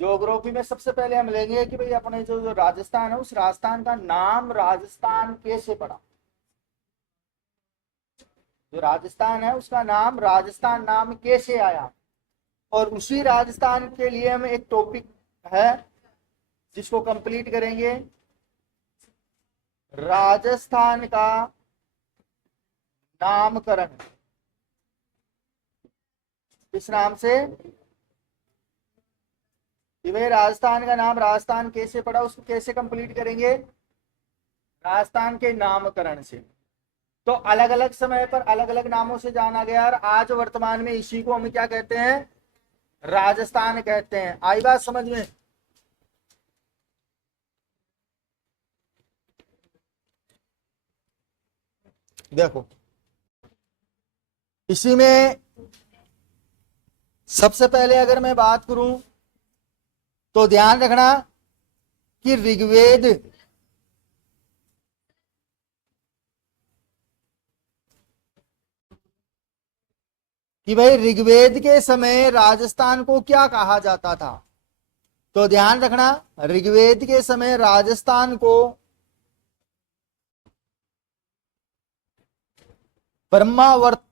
Geography में सबसे पहले हम लेंगे कि भाई अपने जो राजस्थान है उस राजस्थान का नाम राजस्थान कैसे पड़ा। जो राजस्थान है उसका नाम राजस्थान नाम कैसे आया। और उसी राजस्थान के लिए हम एक टॉपिक है जिसको कंप्लीट करेंगे, राजस्थान का नामकरण। किस नाम से? कि भाई राजस्थान का नाम राजस्थान कैसे पड़ा, उसको कैसे कंप्लीट करेंगे? राजस्थान के नामकरण से। तो अलग अलग समय पर अलग अलग नामों से जाना गया और आज वर्तमान में इसी को हम क्या कहते हैं? राजस्थान कहते हैं। आई बात समझ में? देखो, इसी में सबसे पहले अगर मैं बात करूं तो ध्यान रखना कि ऋग्वेद कि भाई ऋग्वेद के समय राजस्थान को क्या कहा जाता था। तो ध्यान रखना, ऋग्वेद के समय राजस्थान को ब्रह्मावर्त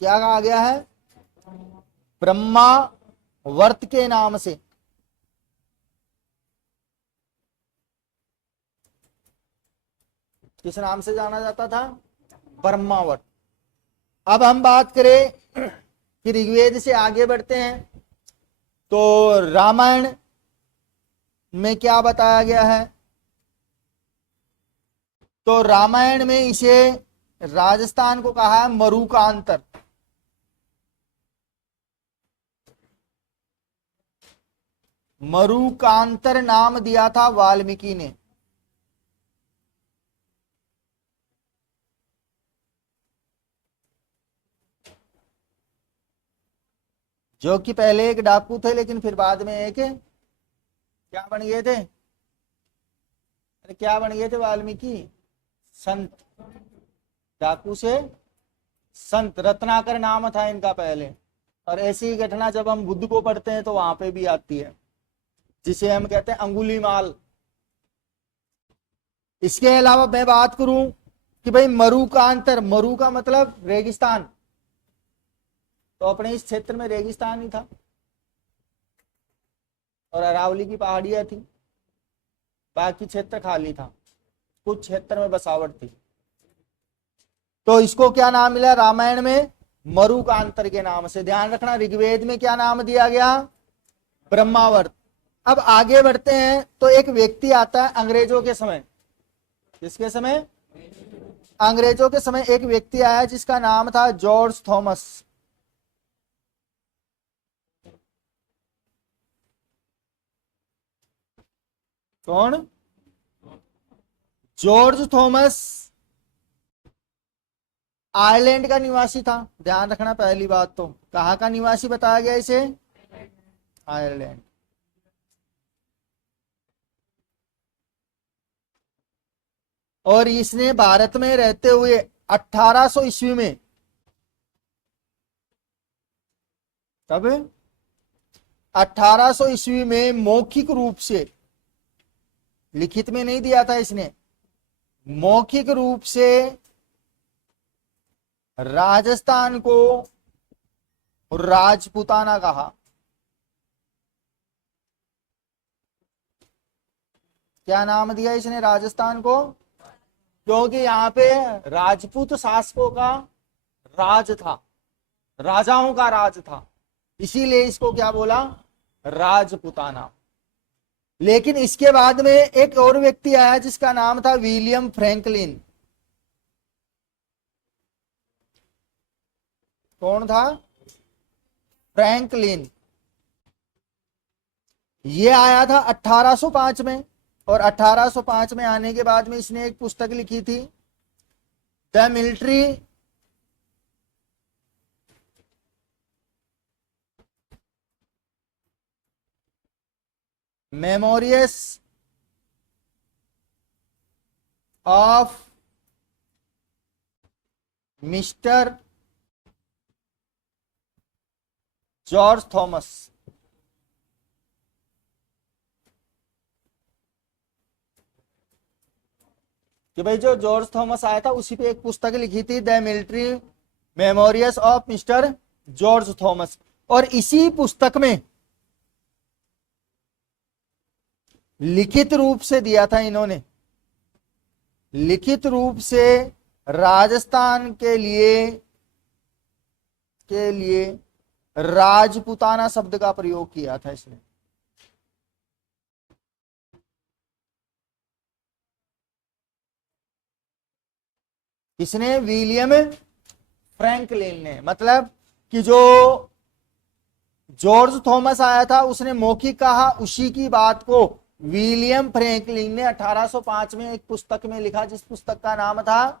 क्या कहा गया है? ब्रह्मावर्त के नाम से। किस नाम से जाना जाता था? ब्रह्मावर्त। अब हम बात करें कि ऋग्वेद से आगे बढ़ते हैं तो रामायण में क्या बताया गया है। तो रामायण में इसे राजस्थान को कहा है मरुकांतर। मरुकांतर नाम दिया था वाल्मीकि ने। जो कि पहले एक डाकू थे लेकिन फिर बाद में एक क्या बन गए थे? अरे क्या बन गए थे वाल्मीकि? संत। डाकू से संत। रत्नाकर नाम था इनका पहले। और ऐसी ही घटना जब हम बुद्ध को पढ़ते हैं तो वहां पे भी आती है, जिसे हम कहते हैं अंगुलीमाल। इसके अलावा मैं बात करूं कि भाई मरु का अंतर, मरु का मतलब रेगिस्तान। तो अपने इस क्षेत्र में रेगिस्तान ही था और अरावली की पहाड़ियां थी, बाकी क्षेत्र खाली था, कुछ क्षेत्र में बसावट थी। तो इसको क्या नाम मिला रामायण में? मरुकांतर के नाम से। ध्यान रखना, ऋग्वेद में क्या नाम दिया गया? ब्रह्मावर्त। अब आगे बढ़ते हैं तो एक व्यक्ति आता है अंग्रेजों के समय। किसके समय? अंग्रेजों के समय एक व्यक्ति आया जिसका नाम था जॉर्ज थॉमस। कौन? जॉर्ज थॉमस आयरलैंड का निवासी था। ध्यान रखना, पहली बात तो कहाँ का निवासी बताया गया इसे? आयरलैंड। और इसने भारत में रहते हुए 1800 ईस्वी में, तब 1800 ईस्वी में मौखिक रूप से, लिखित में नहीं दिया था इसने, मौखिक रूप से राजस्थान को राजपूताना कहा। क्या नाम दिया इसने राजस्थान को? क्योंकि यहाँ पे राजपूत शासकों का राज था, राजाओं का राज था, इसीलिए इसको क्या बोला? राजपूताना। लेकिन इसके बाद में एक और व्यक्ति आया जिसका नाम था विलियम फ्रैंकलिन। कौन था? फ्रैंकलिन। ये आया था 1805 में। और 1805 में आने के बाद में इसने एक पुस्तक लिखी थी, the military memories of mister George Thomas. कि भाई जो जॉर्ज थॉमस आया था उसी पे एक पुस्तक लिखी थी, the military memories of mister George Thomas. और इसी पुस्तक में लिखित रूप से दिया था इन्होंने, लिखित रूप से राजस्थान के लिए राजपुताना शब्द का प्रयोग किया था इसने। किसने? विलियम फ्रैंकलिन ने। मतलब कि जो जॉर्ज थॉमस आया था उसने मौखिक कहा, उसी की बात को विलियम फ्रैंकलिन ने 1805 में एक पुस्तक में लिखा, जिस पुस्तक का नाम था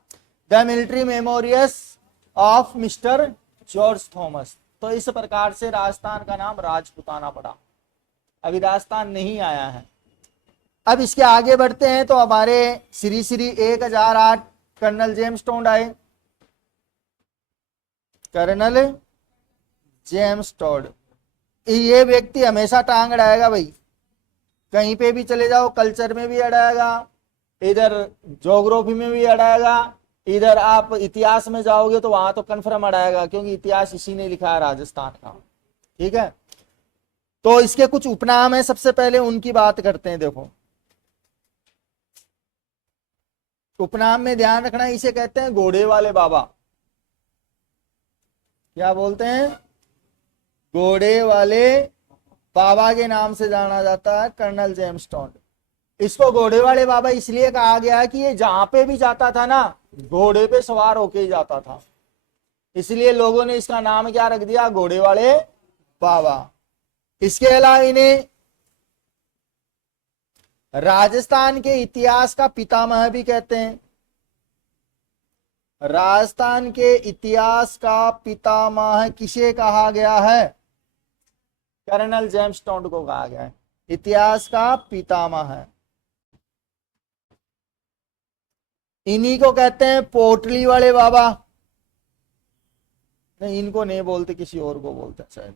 the military memories of mister George Thomas. तो इस प्रकार से राजस्थान का नाम राजपुताना पड़ा। अभी राजस्थान नहीं आया है। अब इसके आगे बढ़ते हैं तो हमारे Shri Shri 1008 Colonel James Tod आए। कर्नल जेम्स टोड, ये व्यक्ति हमेशा टांग अड़ाएगा भाई, कहीं पे भी चले जाओ, कल्चर में भी अड़ाएगा, इधर ज्योग्राफी में भी अड़ाएगा, इधर आप इतिहास में जाओगे तो वहां तो कन्फर्म अड़ाएगा, क्योंकि इतिहास इसी ने लिखा है राजस्थान का। ठीक है, तो इसके कुछ उपनाम है, सबसे पहले उनकी बात करते हैं। देखो, उपनाम में ध्यान रखना, इसे कहते हैं घोड़े वाले बाबा। क्या बोलते हैं? घोड़े वाले बाबा के नाम से जाना जाता है कर्नल जेम्स टोड। इसको घोड़े वाले बाबा इसलिए कहा गया है कि ये जहां पे भी जाता था ना, घोड़े पे सवार होके ही जाता था, इसलिए लोगों ने इसका नाम क्या रख दिया? घोड़े वाले बाबा। इसके अलावा इन्हें राजस्थान के इतिहास का पितामह भी कहते हैं। राजस्थान के इतिहास का पितामह किसे कहा गया है? कर्नल जेम्स टोड को कहा गया है इतिहास का पितामह है। इन्हीं को कहते हैं पोटली वाले बाबा। नहीं, इनको नहीं बोलते, किसी और को बोलते हैं शायद।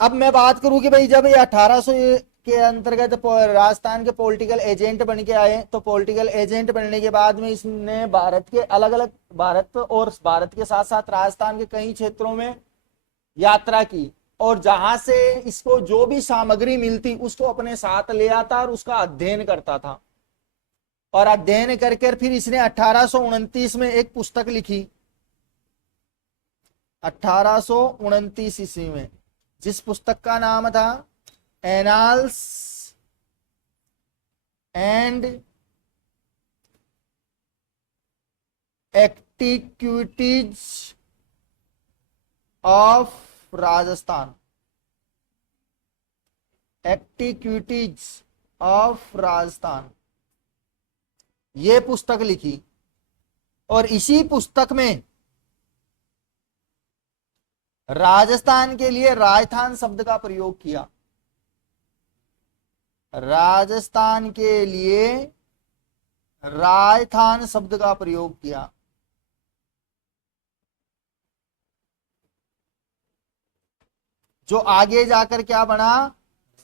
अब मैं बात करूं कि भाई जब ये 1800 के अंतर्गत राजस्थान के पॉलिटिकल एजेंट बन के आए, तो पॉलिटिकल एजेंट बनने के बाद में इसने भारत के अलग अलग, भारत और भारत के साथ साथ राजस्थान के कई क्षेत्रों में यात्रा की, और जहां से इसको जो भी सामग्री मिलती उसको अपने साथ ले आता और उसका अध्ययन करता था। और अध्ययन करके फिर इसने 1829 में एक पुस्तक लिखी, 1829 ईस्वी में, जिस पुस्तक का नाम था annals and antiquities of Rajasthan. Antiquities of Rajasthan, ये पुस्तक लिखी, और इसी पुस्तक में राजस्थान के लिए राजस्थान शब्द का प्रयोग किया। राजस्थान के लिए राजस्थान शब्द का प्रयोग किया। जो आगे जाकर क्या बना?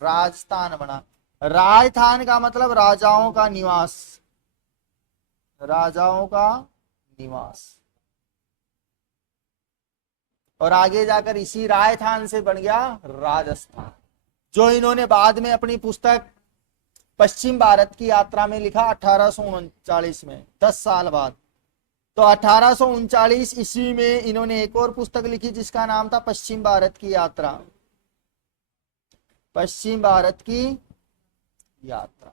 राजस्थान बना। राजस्थान का मतलब राजाओं का निवास, राजाओं का निवास। और आगे जाकर इसी राजस्थान से बन गया राजस्थान, जो इन्होंने बाद में अपनी पुस्तक पश्चिम भारत की यात्रा में लिखा 1839 में, 10 साल बाद। तो 1839 ईस्वी में इन्होंने एक और पुस्तक लिखी जिसका नाम था पश्चिम भारत की यात्रा। पश्चिम भारत की यात्रा।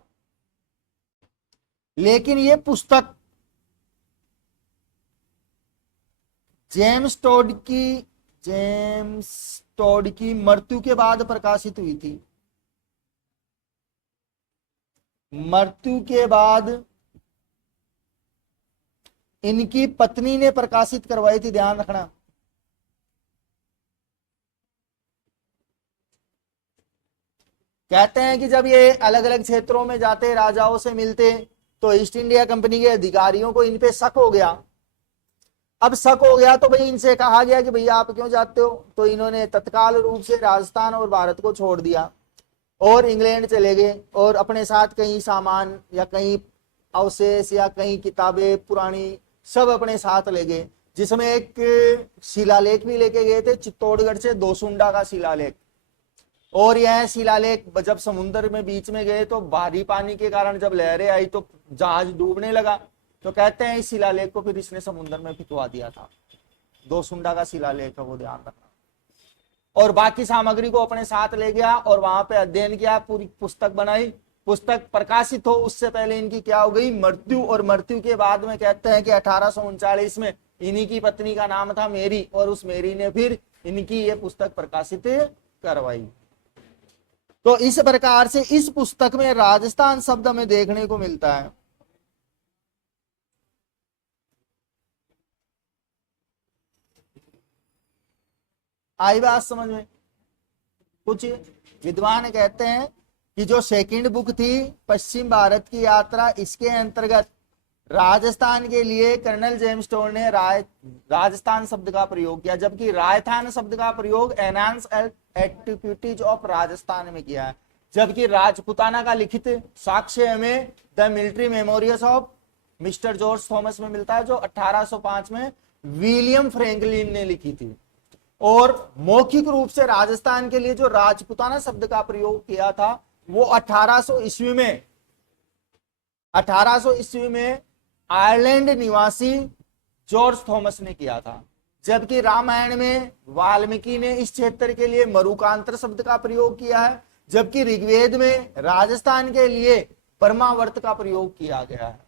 लेकिन ये पुस्तक जेम्स टोड की मृत्यु के बाद प्रकाशित हुई थी। मृत्यु के बाद इनकी पत्नी ने प्रकाशित करवाई थी, ध्यान रखना। कहते हैं कि जब ये अलग अलग क्षेत्रों में जाते, राजाओं से मिलते, तो ईस्ट इंडिया कंपनी के अधिकारियों को इन पे शक हो गया। अब शक हो गया तो भाई इनसे कहा गया कि भैया आप क्यों जाते हो, तो इन्होंने तत्काल रूप से राजस्थान और भारत को छोड़ दिया और इंग्लैंड चले गए और अपने साथ कहीं सामान या कहीं अवशेष या कहीं किताबें पुरानी सब अपने साथ ले गए, जिसमें एक शिलालेख भी लेके गए थे चित्तौड़गढ़ से, दोसुंडा का शिलालेख। और यह शिलालेख जब समुद्र में बीच में गए तो भारी पानी के कारण जब लहरें आई तो जहाज डूबने लगा, तो कहते हैं इस शिलालेख को फिर इसने समुद्र में फिकवा दिया था। दोसुंडा का शिलालेख है वो, ध्यान रखना। और बाकी सामग्री को अपने साथ ले गया और वहां पे अध्ययन किया, पूरी पुस्तक बनाई। पुस्तक प्रकाशित हो उससे पहले इनकी क्या हो गई, मृत्यु। और मृत्यु के बाद में कहते हैं कि 1839 में इन्हीं की पत्नी का नाम था मेरी, और उस मेरी ने फिर इनकी ये पुस्तक प्रकाशित करवाई। तो इस प्रकार से इस पुस्तक में राजस्थान शब्द हमें देखने को मिलता है। आई बात समझ में? कुछ विद्वान कहते हैं कि जो सेकंड बुक थी पश्चिम भारत की यात्रा, इसके अंतर्गत राजस्थान के लिए कर्नल जेम्स स्टोर ने राजस्थान शब्द का प्रयोग किया, जबकि राजस्थान शब्द का प्रयोग एनहांस एक्टिविटीज ऑफ राजस्थान में किया है। जबकि राजपुताना का लिखित साक्ष्य हमें the military memorials of mister George Thomas में मिलता है, जो 1805 में विलियम फ्रैंकलिन ने लिखी थी। और मौखिक रूप से राजस्थान के लिए जो राजपुताना शब्द का प्रयोग किया था वो 1800 ईस्वी में आयरलैंड निवासी जॉर्ज थॉमस ने किया था। जबकि रामायण में वाल्मीकि ने इस क्षेत्र के लिए मरुकांतर शब्द का प्रयोग किया है, जबकि ऋग्वेद में राजस्थान के लिए परमावर्त का प्रयोग किया गया है।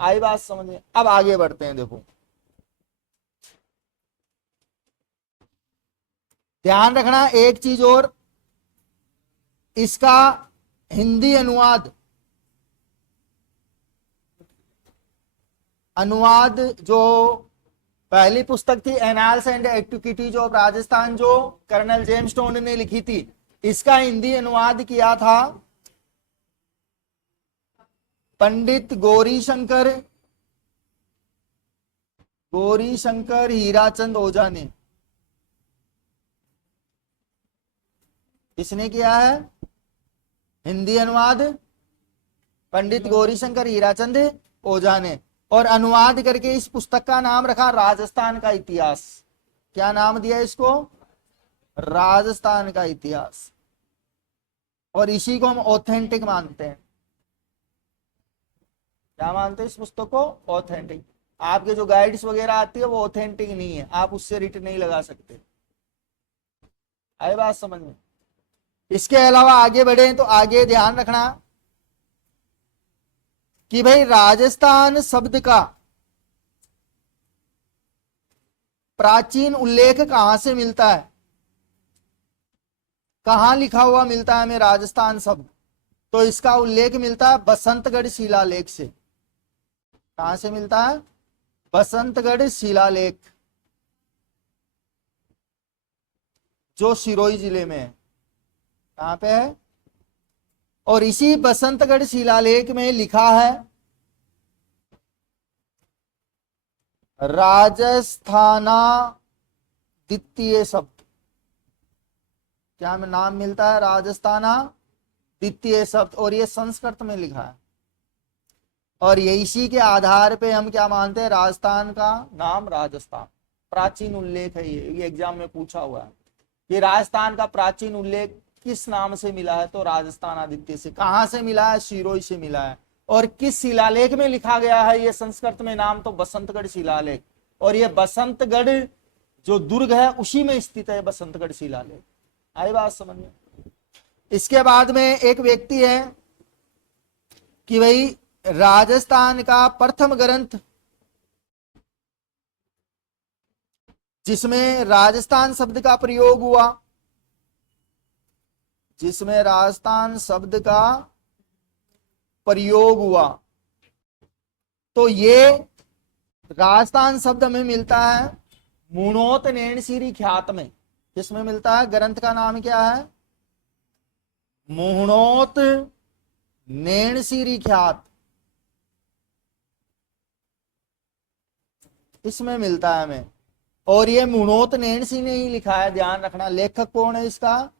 आई बात समझ में? अब आगे बढ़ते हैं। देखो ध्यान रखना एक चीज और, इसका हिंदी अनुवाद जो पहली पुस्तक थी annals and activities of Rajasthan, जो कर्नल जेम्स स्टोन ने लिखी थी, इसका हिंदी अनुवाद किया था पंडित गौरीशंकर हीराचंद ओझा ने। किसने किया है हिंदी अनुवाद? पंडित गौरीशंकर हीराचंद ओझा ने। और अनुवाद करके इस पुस्तक का नाम रखा राजस्थान का इतिहास। क्या नाम दिया इसको? राजस्थान का इतिहास। और इसी को हम ऑथेंटिक मानते हैं। क्या मानते हैं इस पुस्तक को? ऑथेंटिक। आपके जो गाइड्स वगैरह आती है वो ऑथेंटिक नहीं है, आप उससे रिट नहीं लगा सकते। आई बात समझ में? इसके अलावा आगे बढ़े तो आगे ध्यान रखना कि भाई राजस्थान शब्द का प्राचीन उल्लेख कहां से मिलता है, कहां लिखा हुआ मिलता है हमें राजस्थान शब्द? तो इसका उल्लेख मिलता है बसंतगढ़ शिलालेख से। कहां से मिलता है? बसंतगढ़ शिलालेख, जो सिरोही जिले में है। कहां पे है? और इसी बसंतगढ़ शिलालेख में लिखा है राजस्थाना द्वितीय शब्द। क्या में नाम मिलता है? राजस्थाना द्वितीय शब्द। और ये संस्कृत में लिखा है। और ये इसी के आधार पे हम क्या मानते हैं? राजस्थान का नाम राजस्थान। प्राचीन उल्लेख है ये एग्जाम में पूछा हुआ है कि राजस्थान का प्राचीन उल्लेख किस नाम से मिला है? तो राजस्थान आदित्य से। कहां से मिला है? सिरोही से मिला है। और किस शिलालेख में लिखा गया है ये संस्कृत में नाम? तो बसंतगढ़ शिलालेख। और ये बसंतगढ़ जो दुर्ग है उसी में स्थित है बसंतगढ़ शिलालेख। आई बात समझ में? इसके बाद में एक व्यक्ति है कि भाई राजस्थान का प्रथम ग्रंथ जिसमें राजस्थान शब्द का प्रयोग हुआ, जिसमें राजस्थान शब्द का प्रयोग हुआ, तो ये राजस्थान शब्द में मिलता है मुणोत नैणसीरी ख्यात में। किसमें मिलता है? ग्रंथ का नाम क्या है? मुणोत नैणसीरी ख्यात। इसमें मिलता है हमें। और ये मुणोत नैणसी ने ही लिखा है, ध्यान रखना। लेखक कौन है इसका?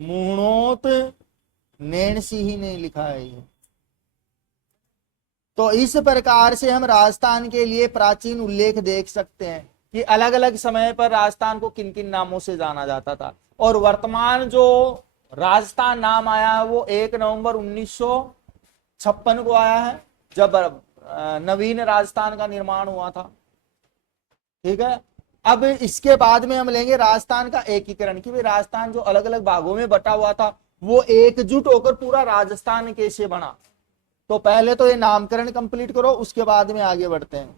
मुणोत नैणसी ही ने लिखा है ये। तो इस प्रकार से हम राजस्थान के लिए प्राचीन उल्लेख देख सकते हैं कि अलग अलग समय पर राजस्थान को किन किन नामों से जाना जाता था। और वर्तमान जो राजस्थान नाम आया है वो 1 नवंबर 1956 को आया है, जब नवीन राजस्थान का निर्माण हुआ था। ठीक है। अब इसके बाद में हम लेंगे राजस्थान का एकीकरण, कि भाई राजस्थान जो अलग अलग भागों में बटा हुआ था वो एकजुट होकर पूरा राजस्थान कैसे बना। तो पहले तो ये नामकरण कंप्लीट करो, उसके बाद में आगे बढ़ते हैं।